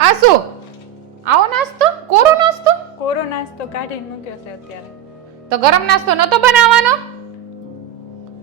આ શું આવો નાસ્તો? કોરો નાસ્તો? કોરો નાસ્તો કાઢીને મૂક્યો છે અત્યારે. તો ગરમ નાસ્તો નતો બનાવવાનો?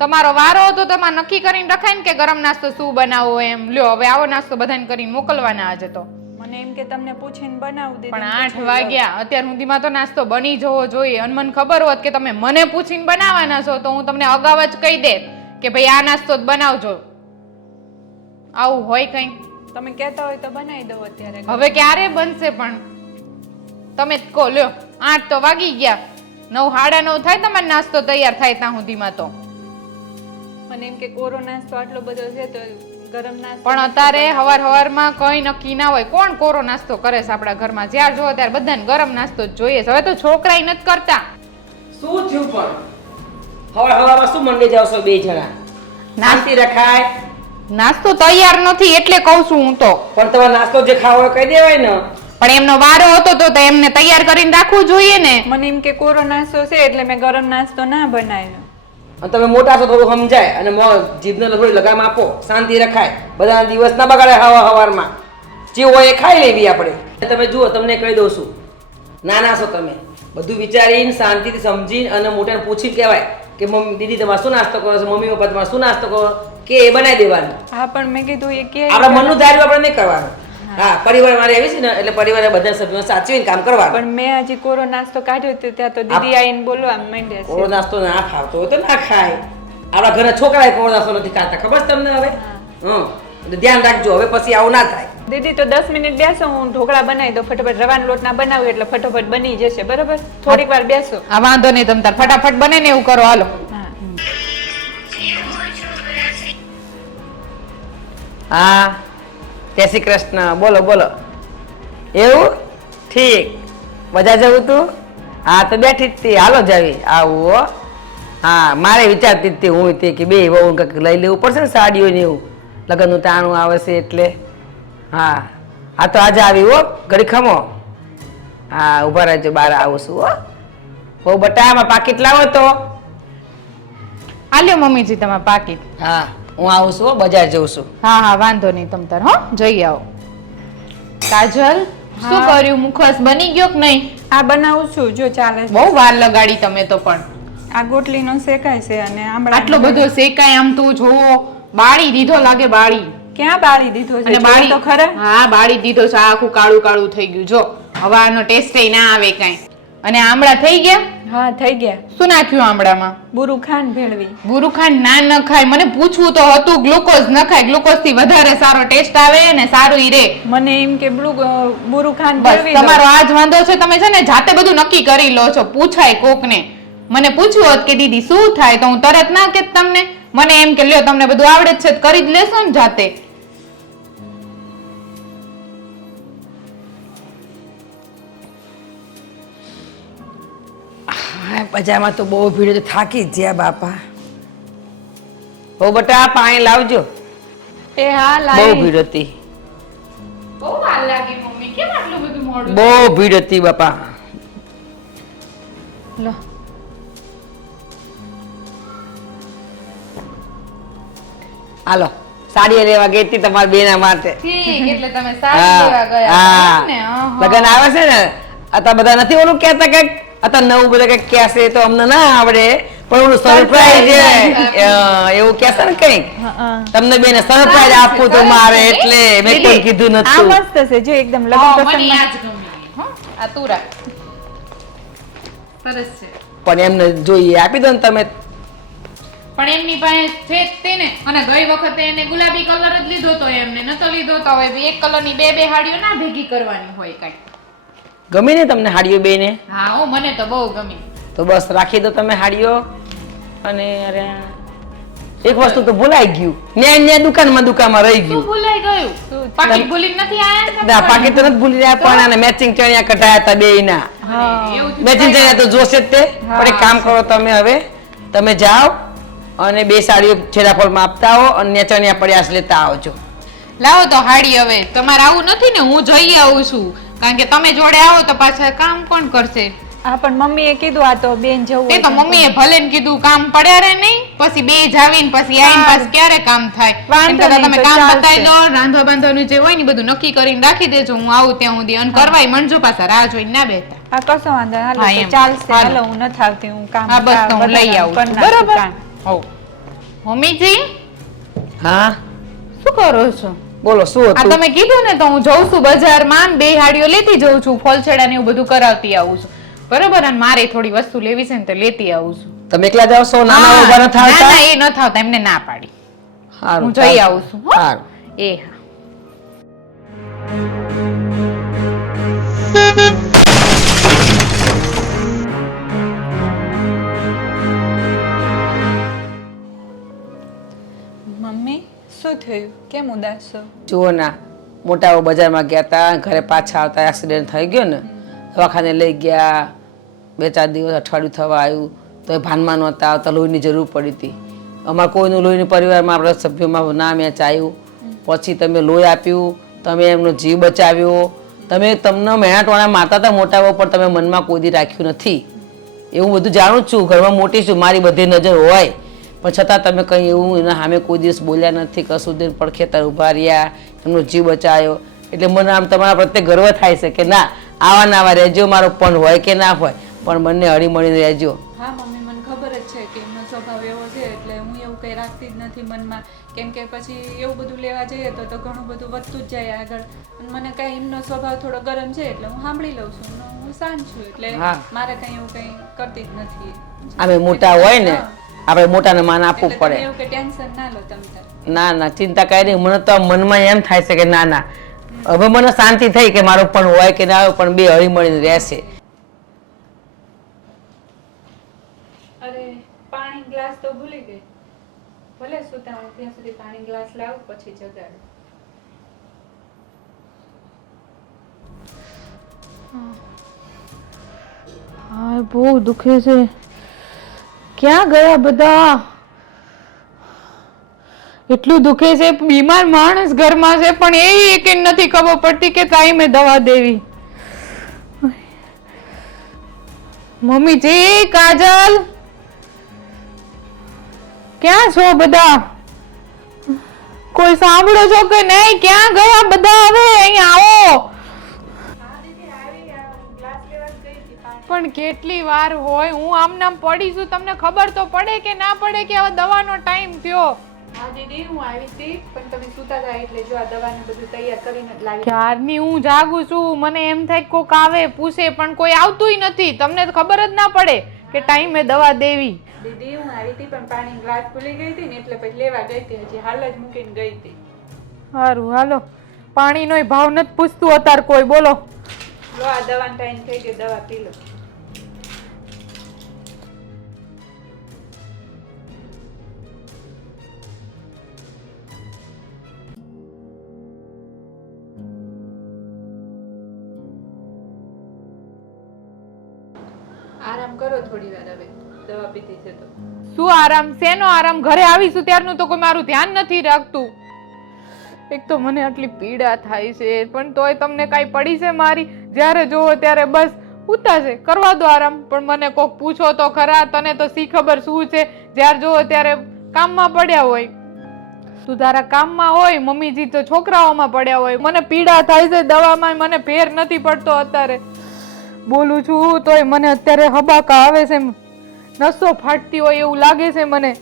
તમારો વારો હતો તમારે નક્કી કરીને રખાય ને કે ગરમ નાસ્તો શું બનાવવો એમ. લ્યો હવે આવો નાસ્તો બધાને કરીને મોકલવાના આજે તો. મને એમ કે તમને પૂછીને બનાવું દીધું. પણ આઠ વાગ્યા. અત્યાર સુધીમાં તો નાસ્તો બની જવો જોઈએ. અને મને ખબર હોત કે તમે મને પૂછીને બનાવવાના છો તો હું તમને અગાઉ જ કહી દે કે ભાઈ આ નાસ્તો જ બનાવજો. આવું હોય કઈ? તમે કહેતા હોય તો બનાવી દો અત્યારે. હવે ક્યારે બનશે પણ? તમે જ કહો લ્યો આઠ તો વાગી ગયા. નવ હાડા નવ થાય તમારો નાસ્તો તૈયાર થાય ત્યાં સુધીમાં તો. મને એમ કે કોરો નાસ્તો આટલો બધો છે તો ગરમ નાસ્તો પણ અત્યારે હવાર હવારમાં કઈ નક્કી ના હોય. કોણ કોરો નાસ્તો કરે છે આપણા ઘરમાં? જ્યાં જોવો ત્યારે બધાને ગરમ નાસ્તો જ જોઈએ છે. હવે તો છોકરાય નથી કરતા. શું થયું પણ? હવાર હવારમાં શું મંડી જાવ છો બે જણા? નાસ્તી રખાય. નાસ્તો તૈયાર નથી એટલે કહું છું હું તો. પણ તમારે નાસ્તો જે ખાવો હોય કહી દેવાય ને. પણ એમનો વારો હતો તો તો એમને તૈયાર કરીને રાખવું જોઈએ ને. મને એમ કે કોરો નાસ્તો છે એટલે મેં ગરમ નાસ્તો ના બનાવ્યો. અને તમે મોટા છો થોડું સમજાય અને મો- જીભને થોડી લગામ આપો શાંતિ રખાય. બધા દિવસ ના બગાડે હવા હવારમાં. જે હોય એ ખાઈ લેવી આપણે. તમે જુઓ તમને કહી દઉં છું. નાના છો તમે. બધું વિચારીને શાંતિથી સમજીને અને મોટાને પૂછી કહેવાય. કે મમ્મી દીદી તમારે શું નાસ્તો કરો છો? મમ્મી પપ્પા તમારે શું નાસ્તો કરો? કે એ બનાવી દેવાનું. હા પણ મેં કીધું એ કે આપણા મનનું ધાર્યું આપણે નહીં કરવાનું. હા. પરિવાર મારે આવી છે ને એટલે પરિવારે બધા સભ્યો સાચવીને કામ કરવા પણ મેં હજી કોરો નાસ્તો કાઢ્યો તો ત્યાં તો દીદી આવીને બોલવા માંડ્યા કોરો નાસ્તો ના ખાવતો હોય તો ના ખાય. આપણા ઘરે છોકરાએ કોરો નાસ્તો નથી ખાતા. ખબર છે તમને હવે? હમ. ધ્યાન રાખજો હવે પછી આવું ના થાય. દીદી તો દસ મિનિટ બેસો હું ઢોકળા બનાવી દો ફટાફટ રવાનો લોટ ના બનાવું એટલે ફટાફટ બની જશે બરાબર? થોડીક વાર બેસો. આ વાંધો નહીં તમ તાર ફટાફટ બને ને એવું કરો હાલો. હા. જય શ્રી કૃષ્ણ. બોલો બોલો. એવું? ઠીક. બધા જવું તું? હા તો બેઠી જ હતી હાલો જાવી. આવું હો. હા મારે વિચારતી જ હતી હું તે કે બે બહુ કંઈક લઈ લેવું પડશે ને સાડીઓ ને એવું. લગ્નનું તાણું આવે છે એટલે. હા. હા તો આજે આવી હો ઘડી ખમો હા ઊભા રહેજો બહાર આવું છું હો. બહુ બટામાં પાકીટ લાવો તો. આલ્યો મમ્મીજી તમારા પાકીટ. હા હું આવું છું હો બજાર જઉં છું. હા હા વાંધો નહીં તમ તાર હો જઈ આવો. કાજલ શું કર્યું? મુખવાસ બની ગયો કે નહીં? આ બનાવું છું જો ચાલે છે. બહુ વાર લગાડી તમે તો પણ. આ ગોટલીનો શેકાય છે અને આમળા આટલો બધો શેકાય આમ તું જોવો બાળી દીધો લાગે બાળી. ક્યાં બાળી દીધો છે? અને બાળી તો ખરા. હા બાળી દીધો છે. આ આખું કાળું કાળું થઈ ગયું. જો હવે આનો ટેસ્ટ ના આવે કાંઈ. અને આમળા થઈ ગયા? હા થઈ ગયા. શું નાખ્યું આમળામાં? બુરુખાન ભેળવી. બુરુખાન ના ન ખાય મને પૂછવું તો હતું ગ્લુકોઝ ન ખાય ગ્લુકોઝથી વધારે સારો ટેસ્ટ આવે ને સારું ઈ રે. મને એમ કે બ્લુ બુરુ ભેળવી. તમારો આજ વાંધો છે. તમે છે ને જાતે બધું નક્કી કરી લો છો. પૂછાય કોકને. મને પૂછ્યું હોત કે દીદી શું થાય? તો હું તરત ના કે તમને. મને એમ કે લ્યો તમને બધું આવડે છે. કરી જ લેશો ને જાતે. બજારમાં તો બહુ ભીડ હતી, થાકી જ ગયા બાપા. બહુ બટા પાણી લાવજો. એ હા બહુ ભીડ હતી. બહુ વાર લાગી મમ્મી. કેમ આટલું બધું મોડું? બહુ ભીડ હતી બાપા. લો. હાલો સાડી લેવા ગઈ હતી તમારા બેના માટે. ઠીક એટલે તમે સાડી લેવા હા. ગયા લગન આવે છે ને? અત્યારે બધા નથી ઓલું કહેતા કે અત્યારે નવું બધા કંઈક કહેશે તો અમને ના આવડે પણ ઓલું સરપ્રાઈઝ એવું કહેશે ને હા. તમને બેને સરપ્રાઈઝ આપવું તો મારે એટલે મેં કોઈ કીધું આ મસ્ત છે જો એકદમ લગ્ન પ્રસંગમાં આ તું રાખ સરસ છે પણ એમને જોઈએ આપી દો ને તમે પણ એમની પાસે છે તેને ને અને ગઈ વખતે એને ગુલાબી કલર જ લીધો તો એમને નતો લીધો તો હવે એક કલરની બે બે હાડીઓ ના ભેગી કરવાની હોય કાંઈ ગમી ને તમને હાડીઓ બેને હા ઓ મને તો બહુ ગમી. તો બસ રાખી દો તમે હાડીઓ. અને અરે એક વસ્તુ તો ભૂલાઈ ગયું. ન્યા ન્યા દુકાનમાં દુકાનમાં રહી ગયું. ભૂલાઈ ગયું? પાકીટ ભૂલી નથી આયા ના પાકી તો નથી ભૂલી રહ્યા પણ આને મેચિંગ ચણિયા કઢાયા હતા બે ના અરે, એવું થયું. મેચિંગ ચણિયા તો જોશે જ તે. પણ એક કામ કરો તમે હવે. તમે જાઓ અને બે સાડીઓ છેડાફળમાં આપતા આવો અને ચણિયા પડ્યા લેતા આવજો. લાવો તો હાડી હવે. તમારે આવું નથી ને હું જઈ આવું છું. કારણ કે તમે જોડે આવો તો પાછા કામ કોણ કરશે? હા પણ મમ્મીએ કીધું આ તો બેન જવું તે તો મમ્મીએ ભલે ને કીધું કામ પડ્યા રે નહીં પછી બે જાવીને પછી આઈને હા. ક્યારે કામ થાય? એમ કરતાં તમે કામ બતાવી દો રાંધવા બાંધવાનું જે હોય ને બધું નક્કી કરીને રાખી દેજો હું આવું ત્યાં સુધી. અને કરવાય મનજો પાછા રાહ જોઈને ના બેઠા હા કશો વાંધો હાલો હા, તો. ચાલશે. હાલો. હું નથી આવતી હું કામ હા બસ હું લઈ આવું બરાબર. હો મમ્મીજી? હા? શું કરો છો? બોલો શું આ હતું? તમે કીધું ને તો હું જઉં છું બજારમાં બે હાડીઓ લેતી જઉં છું ફોલછેડા ને એવું બધું કરાવતી આવું છું. બરોબર? અને મારે થોડી વસ્તુ લેવી છે ને તો લેતી આવું છું. તમે એકલા જાઓ છો? નાના ઊભા ના ના એ ન થાવતા એમને ના પાડી. હારું, હું જઈ આવું છું હો? એ હા. થયું? કેમ ઉદાસ છો? જુઓ ના, મોટાઓ બજારમાં ગયા હતા ઘરે પાછા આવતા એક્સિડન્ટ થઈ ગયો ને, દવાખાને લઈ ગયા, બે ચાર દિવસ અઠવાડિયું થવા આવ્યું તો એ ભાનમાં નહોતા આવતા, લોહીની જરૂર પડી હતી. અમારા કોઈનું લોહીની પરિવારમાં આપણા સભ્યોમાં ના મેચ આવ્યું પછી તમે લોહી આપ્યું, તમે એમનો જીવ બચાવ્યો, તમે તમને મહેનતવાળા માતા હતા મોટાઓ પણ તમે મનમાં કોદી રાખ્યું નથી. એવું બધું જાણું છું, ઘરમાં મોટી છું, મારી બધી નજર હોય. પણ છતાં તમે કંઈ એવું એના સામે કોઈ દિવસ બોલ્યા નથી કશું દિન પડખેતર ઊભા રહ્યા એમનો જીવ બચાવ્યો એટલે મને આમ તમારા પ્રત્યે ગર્વ થાય છે કે ના આવા ને આવા રહેજો મારો પણ હોય કે ના હોય પણ બંને હળીમળીને રહેજો. હા મમ્મી મને ખબર જ છે કે એમનો સ્વભાવ એવો છે એટલે હું એવું કંઈ રાખતી જ નથી મનમાં. કેમ કે પછી એવું બધું લેવા જઈએ તો તો ઘણું બધું વધતું જ જાય આગળ. મને કાંઈ એમનો સ્વભાવ થોડો ગરમ છે એટલે હું સાંભળી લઉં છું. હું શાંત છું એટલે. મારે કંઈ એવું કંઈ કરતી જ નથી. અમે મોટા હોય ને. આપણે મોટાને માન આપવું પડે. એવું કે ટેન્શન ના લો તમે તાર. ના ના ચિંતા કઈ નહીં. મને તો મનમાં એમ થાય છે કે ના ના. હવે મને શાંતિ થઈ કે મારો પણ હોય કે ના હોય પણ બે હળીમળીને રહેશે. અરે પાણી ગ્લાસ તો ભૂલી ગઈ. ભલે સુતા હું ત્યાં સુધી પાણી ગ્લાસ લાવું પછી જગાડું. હા બહુ દુખે છે. ક્યાં ગયા બધા? એટલું દુખે છે, બીમાર માણસ ઘરમાં છે, પણ એ એક નથી ખબર પડતી કે ટાઈમે દવા દેવી. મમ્મી, જી કાજલ! ક્યાં છો બધા? કોઈ સાંભળો છો કે નહીં? ક્યાં ગયા બધા હવે? અહીંયા આવો. પણ કેટલી વાર હોય હું આમ નામ પડી છું તમને ખબર તો પડે કે ના પડે કે હવે દવાનો ટાઈમ થયો? હા દીદી હું આવી હતી પણ તમે સુતા હતા એટલે જો આ દવાને બધું તૈયાર કરીને જ લાવી ક્યારની હું જાગું છું? મને એમ થાય કોક આવે પૂછે પણ કોઈ આવતુંય નથી. તમને તો ખબર જ ના પડે કે ટાઈમે દવા દેવી. દીદી હું આવી હતી પણ પાણી ગ્લાસ ભૂલી ગઈ હતી ને એટલે પછી લેવા ગઈ હતી હજી હાલ જ મૂકીને ગઈ હતી. સારું હાલો. પાણીનો ભાવ નથી પૂછતું અત્યારે કોઈ બોલો. લો આ દવાનો ટાઈમ થઈ ગયો દવા પી લો. કરો થોડી વાર હવે, દવા પીધી છે તો. શું આરામ? શેનો આરામ? ઘરે આવીશું ત્યારનું તો કોઈ મારું ધ્યાન નથી રાખતું. એક તો મને આટલી પીડા થાય છે, પણ તોય તમને કાંઈ પડી છે મારી? જ્યારે જોવો ત્યારે બસ ઉતા છે, કરવા દો આરામ. પણ મને કોક પૂછો તો ખરા, તને તો સી ખબર શું છે? જ્યારે જોવો ત્યારે કામમાં પડ્યા હોય. તું તારા કામમાં હોય, મમ્મીજી તો છોકરાઓમાં પડ્યા હોય. મને પીડા થાય છે, દવામાં મને ફેર નથી પડતો અત્યારે. બોલું છું તોય મને અત્યારે હબાકા આવે છે. નસો ફાટતી હોય એવું લાગે છે મને.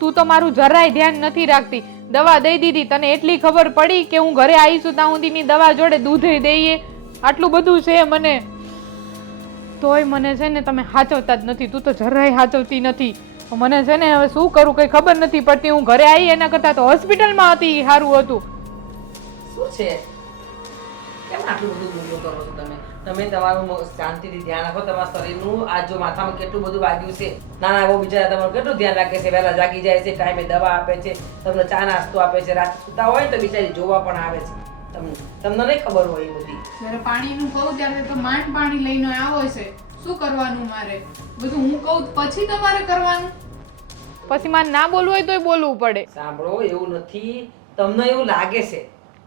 તું તો મારું જરાય ધ્યાન નથી રાખતી. દવા દઈ દીધી, તને એટલી ખબર પડી કે હું ઘરે આવીશું ત્યાં સુધીની દવા જોડે દૂધે દઈએ. આટલું બધું છે મને. તોય મને છે ને તમે સાચવતા જ નથી. તું તો જરાય સાચવતી નથી. મને છે ને હવે શું કરું કઈ ખબર નથી પડતી. હું ઘરે આવી એના કરતા તો હોસ્પિટલમાં હતી સારું હતું. શું છે? કેમ આટલું બધું ગુંડો કરો છો તમે? તમે તમારું શાંતિથી ધ્યાન રાખો તમારા શરીરનું આ જો માથામાં કેટલું બધું વાગ્યું છે નાના એવો બિચારા તમારું કેટલું ધ્યાન રાખે છે? વહેલા જાગી જાય છે ટાઈમે દવા આપે છે તમને ચા નાસ્તો આપે છે રાત સૂતા હોય તો બિચારી જોવા પણ આવે છે. તમને તમને નહીં ખબર હોય એ બધી. જ્યારે પાણીનું કહું ત્યારે તો માંડ પાણી લઈને આવો છે. શું કરવાનું મારે? બધું હું કહું પછી તમારે કરવાનું? પછી મારે ના બોલવું હોય તોય બોલવું પડે. સાંભળો એવું નથી. તમને એવું લાગે છે.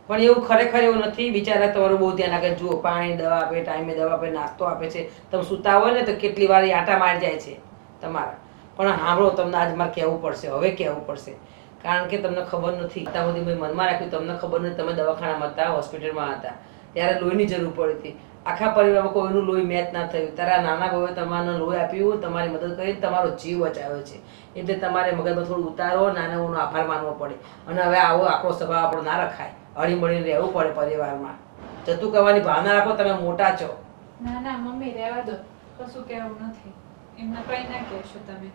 પણ એવું ખરેખર એવું નથી. બિચારા તમારું બહુ ધ્યાન રાખે. જુઓ, પાણી, દવા આપે, ટાઈમે દવા આપે, નાસ્તો આપે છે. તમે સૂતા હોય ને તો કેટલી વાર આટા મારી જાય છે તમારા. પણ સાંભળો, તમને આજ મારે કહેવું પડશે. હવે કહેવું પડશે. કારણ કે તમને ખબર નથી. અત્યાર સુધી મેં મનમાં રાખ્યું, તમને ખબર નથી. તમે દવાખાનામાં હતા, હોસ્પિટલમાં હતા. ત્યારે લોહીની જરૂર પડી હતી. આખા પરિવારમાં કોઈનું લોહી મેચ ના થયું. તારા નાના ભાઈએ તમારે લોહી આપ્યું તમારી મદદ કરી, તમારો જીવ બચાવ્યો છે. એટલે તમારે મગજમાં થોડું ઉતારો નાનાઓનો આભાર માનવો પડે. અને હવે આવો આકરો સ્વભાવ આપણો ના રખાય. હળી મળીને રહેવું પડે પરિવારમાં. જતું કરવાની ભાવના રાખો તમે મોટા છો. ના ના મમ્મી રહેવા દો. કશું કહેવું નથી. એમને કઈ ના કહેશો તમે.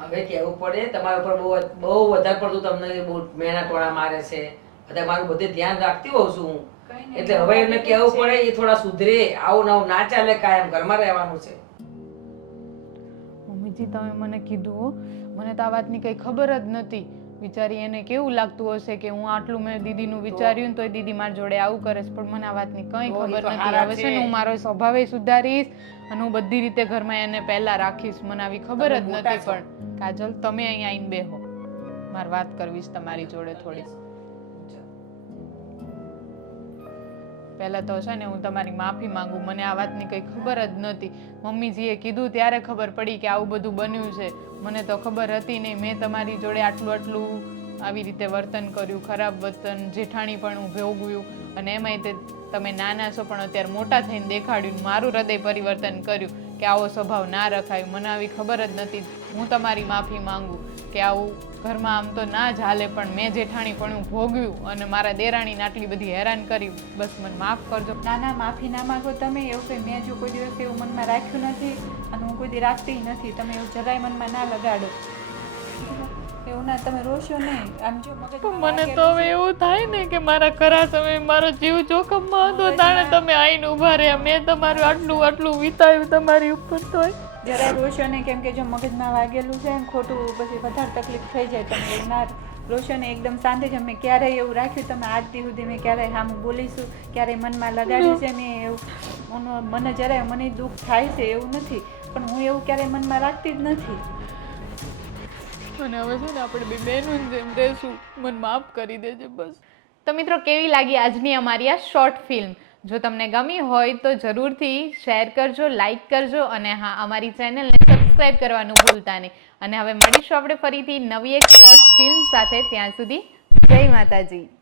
હવે કહેવું પડે તમારા ઉપર બહુ બહુ વધારે પડતું તમને બહુ ટોળા મારે છે. બધા મારું બધે ધ્યાન રાખતી હોઉં છું હું. એટલે હવે એમને કહેવું પડે એ થોડા સુધરે આવું નવું ના ચાલે કાયમ ઘરમાં રહેવાનું છે. મમ્મીજી તમે મને કીધું મને તો આ વાતની કંઈ ખબર જ નથી. વિચારી એને કેવું લાગતું હશે કે હું આટલું મેં દીદીનું વિચાર્યું તોય દીદી મારી જોડે આવું કરે છે પણ મને આ વાતની કંઈ તો ખબર તો નથી. આવે છે છે. ને હું મારો સ્વભાવે સુધારીશ અને હું બધી રીતે ઘરમાં એને પહેલા રાખીશ. મને આવી ખબર જ નથી પણ. કાજલ તમે અહીંયા આવીને બેહો. મારે વાત કરવી છે તમારી જોડે થોડી પહેલા તો છે ને હું તમારી માફી માંગુ, મને આ વાતની કંઈ ખબર જ નહોતી. મમ્મીજીએ કીધું ત્યારે ખબર પડી કે આવું બધું બન્યું છે. મને તો ખબર હતી નહીં, મેં તમારી જોડે આટલું આટલું આવી રીતે વર્તન કર્યું, ખરાબ વર્તન જેઠાણી પણ હું ભોગવ્યું. અને એમાંય તે તમે નાના છો, પણ અત્યારે મોટા થઈને દેખાડ્યું મારું હૃદય પરિવર્તન કર્યું. કે આવો સ્વભાવ ના રખાય, મને આવી ખબર જ નથી. હું તમારી માફી માંગુ કે આવું ઘરમાં આમ તો ના જ હાલે, પણ મેં જેઠાણી પણ હું ભોગવ્યું અને મારા દેરાણીને આટલી બધી હેરાન કરી. બસ મને માફ કરજો. ના ના, માફી ના માગો તમે. એવું કંઈ મેં જો કોઈ દિવસ એવું મનમાં રાખ્યું નથી અને હું કોઈ દી રાખતી નથી. તમે એવું જરાય મનમાં ના લગાડો. એવું ના તમે રોશો નહીં. આમ જો મને તો હવે એવું થાય ને કે મારા ખરા સમય મારો જીવ જોખમમાં હતો તાણે તમે આઈને ઊભા રહ્યા. મેં તમારું આટલું આટલું વિતાવ્યું તમારી ઉપર તોય. જરા રોશો નહીં કેમ કે જો મગજમાં વાગેલું છે ને ખોટું પછી વધારે તકલીફ થઈ જાય તમે એવું ના રોશો ને એકદમ શાંતિ છે. મેં ક્યારેય એવું રાખ્યું તમે આજથી સુધી મેં ક્યારેય હામ બોલીશું ક્યારેય મનમાં લગાડ્યું છે ને એવું. મને- મને જરાય મને દુઃખ થાય છે એવું નથી. પણ હું એવું ક્યારેય મનમાં રાખતી જ નથી. અને હવે છે ને આપણે બે બહેનું જેમ રહેશું મને માફ કરી દેજે, બસ. તો મિત્રો, કેવી લાગી આજની અમારી આ શોર્ટ ફિલ્મ જો તમને ગમી હોય તો જરૂરથી શેર કરજો લાઈક કરજો અને હા, અમારી ચેનલને સબસ્ક્રાઈબ કરવાનું ભૂલતા નહીં. અને હવે મળીશું આપણે ફરીથી નવી એક શોર્ટ ફિલ્મ સાથે. ત્યાં સુધી જય માતાજી.